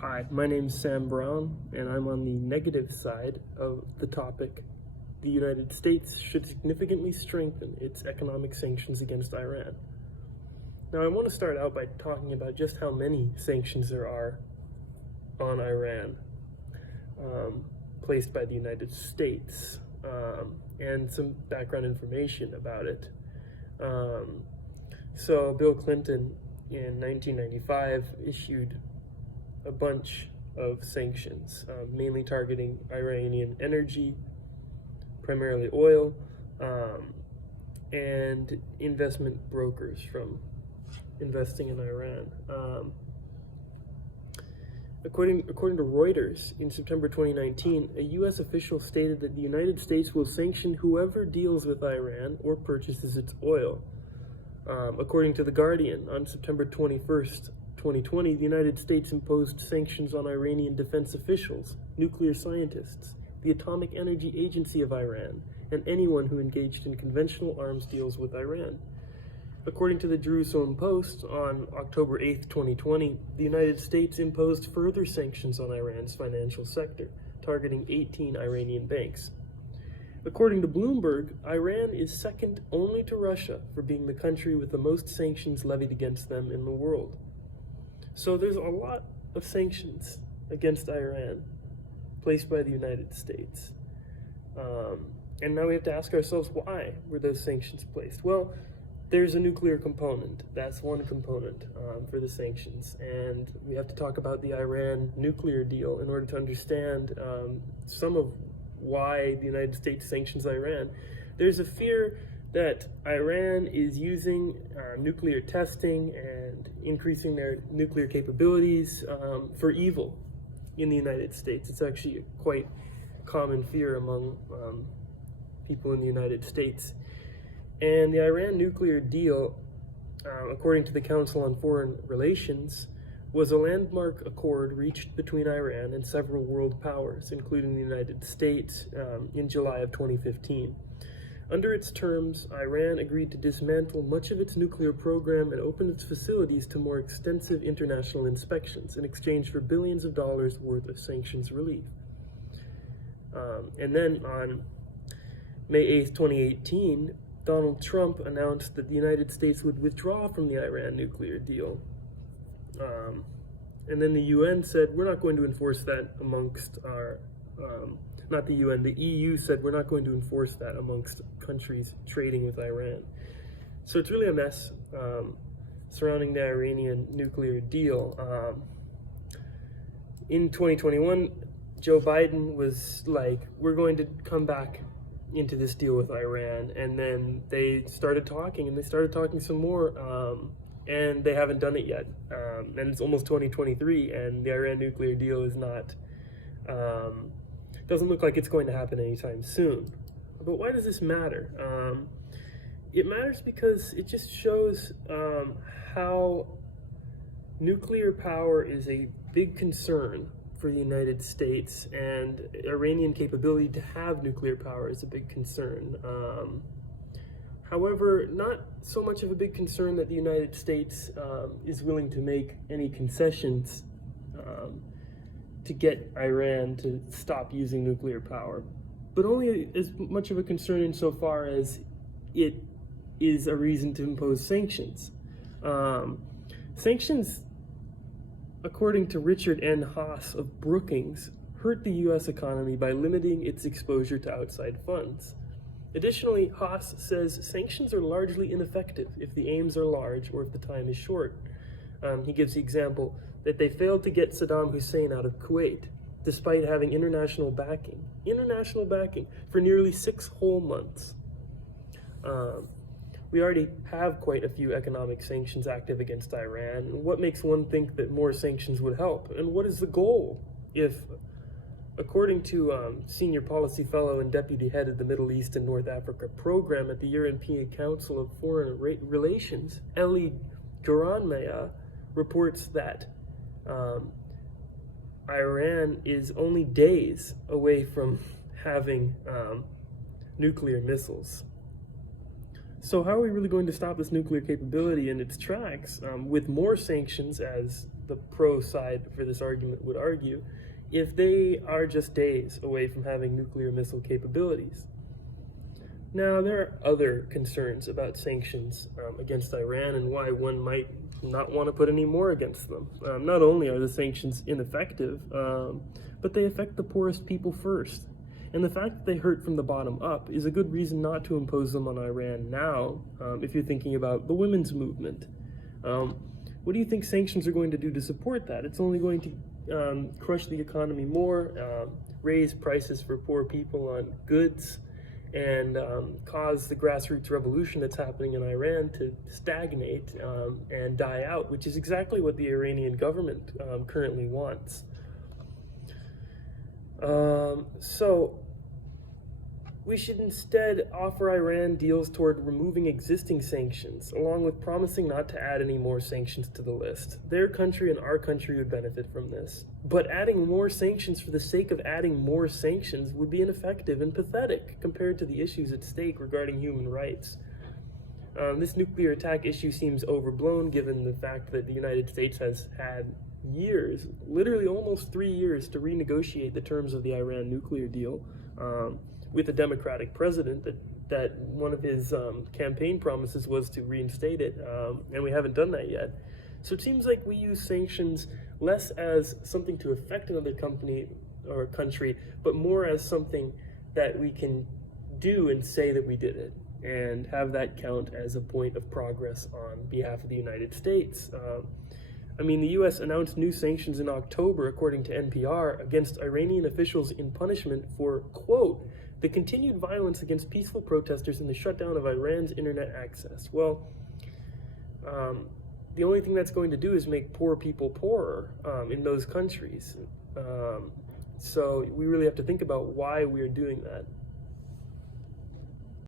Hi, my name's Sam Brown, and I'm on the negative side of the topic. The United States should significantly strengthen its economic sanctions against Iran. Now, I want to start out by talking about just how many sanctions there are on Iran, placed by the United States, and some background information about it. So Bill Clinton in 1995 issued a bunch of sanctions, mainly targeting Iranian energy, primarily oil, and investment brokers from investing in Iran. According to Reuters, in September 2019, a U.S. official stated that the United States will sanction whoever deals with Iran or purchases its oil. According to The Guardian, on September 21st, 2020, the United States imposed sanctions on Iranian defense officials, nuclear scientists, the Atomic Energy Agency of Iran, and anyone who engaged in conventional arms deals with Iran. According to the Jerusalem Post, on October 8, 2020, the United States imposed further sanctions on Iran's financial sector, targeting 18 Iranian banks. According to Bloomberg, Iran is second only to Russia for being the country with the most sanctions levied against them in the world. So there's a lot of sanctions against Iran placed by the United States. And now we have to ask ourselves, why were those sanctions placed? Well, there's a nuclear component. That's one component for the sanctions. And we have to talk about the Iran nuclear deal in order to understand some of why the United States sanctions Iran. There's a fear that Iran is using nuclear testing and increasing their nuclear capabilities for evil in the United States. It's actually a quite common fear among people in the United States. And the Iran nuclear deal, according to the Council on Foreign Relations, was a landmark accord reached between Iran and several world powers, including the United States, in July of 2015. Under its terms, Iran agreed to dismantle much of its nuclear program and open its facilities to more extensive international inspections in exchange for billions of dollars worth of sanctions relief. And then on May 8, 2018, Donald Trump announced that the United States would withdraw from the Iran nuclear deal. And then the UN said, we're not going to enforce that amongst our, not the UN, the EU said, we're not going to enforce that amongst countries trading with Iran. So it's really a mess surrounding the Iranian nuclear deal. In 2021, Joe Biden was like, we're going to come back into this deal with Iran. And then they started talking, and they started talking some more. And they haven't done it yet. And it's almost 2023, and the Iran nuclear deal is not, doesn't look like it's going to happen anytime soon. But why does this matter? It matters because it just shows how nuclear power is a big concern for the United States, and Iranian capability to have nuclear power is a big concern. However, not so much of a big concern that the United States is willing to make any concessions to get Iran to stop using nuclear power, but only as much of a concern insofar as it is a reason to impose sanctions. Sanctions, according to Richard N. Haas of Brookings, hurt the U.S. economy by limiting its exposure to outside funds. Additionally, Haas says sanctions are largely ineffective if the aims are large or if the time is short. He gives the example that they failed to get Saddam Hussein out of Kuwait, despite having international backing for nearly 6 whole months. We already have quite a few economic sanctions active against Iran. What makes one think that more sanctions would help? And what is the goal if, according to Senior Policy Fellow and Deputy Head of the Middle East and North Africa Program at the European Council of Foreign Relations, Elie Goranmaya, reports that Iran is only days away from having nuclear missiles. So how are we really going to stop this nuclear capability in its tracks with more sanctions, as the pro side for this argument would argue, if they are just days away from having nuclear missile capabilities. Now, there are other concerns about sanctions against Iran and why one might not want to put any more against them. Not only are the sanctions ineffective, but they affect the poorest people first. And the fact that they hurt from the bottom up is a good reason not to impose them on Iran now, if you're thinking about the women's movement. What do you think sanctions are going to do to support that? It's only going to crush the economy more, raise prices for poor people on goods, and cause the grassroots revolution that's happening in Iran to stagnate and die out, which is exactly what the Iranian government currently wants. So we should instead offer Iran deals toward removing existing sanctions, along with promising not to add any more sanctions to the list. Their country and our country would benefit from this. But adding more sanctions for the sake of adding more sanctions would be ineffective and pathetic compared to the issues at stake regarding human rights. This nuclear attack issue seems overblown given the fact that the United States has had years, literally almost 3 years, to renegotiate the terms of the Iran nuclear deal with a Democratic president that one of his campaign promises was to reinstate it, and we haven't done that yet. So it seems like we use sanctions less as something to affect another company or country, but more as something that we can do and say that we did it, and have that count as a point of progress on behalf of the United States. The U.S. announced new sanctions in October, according to NPR, against Iranian officials in punishment for, quote, the continued violence against peaceful protesters and the shutdown of Iran's internet access. Well, the only thing that's going to do is make poor people poorer in those countries. So we really have to think about why we are doing that.